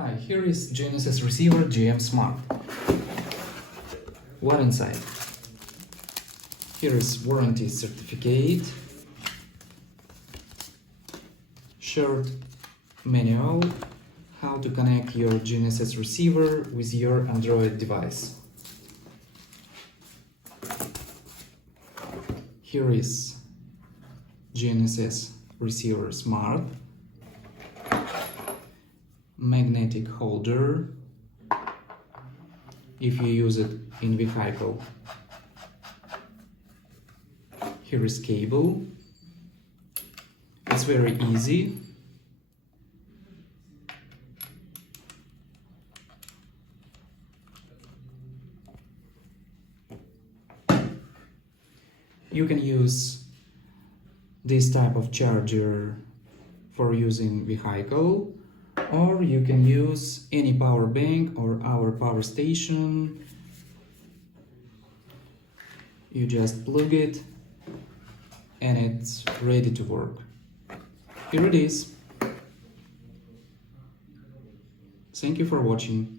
Hi, here is GNSS receiver GM Smart. What inside? Here is warranty certificate, short manual, how to connect your GNSS receiver with your Android device. Here is GNSS receiver Smart, magnetic holder if you use it in vehicle. Here is cable. It's very easy. You can use this type of charger for using vehicle, or you can use any power bank or our power station. You just plug it and it's ready to work. Here it is. Thank you for watching.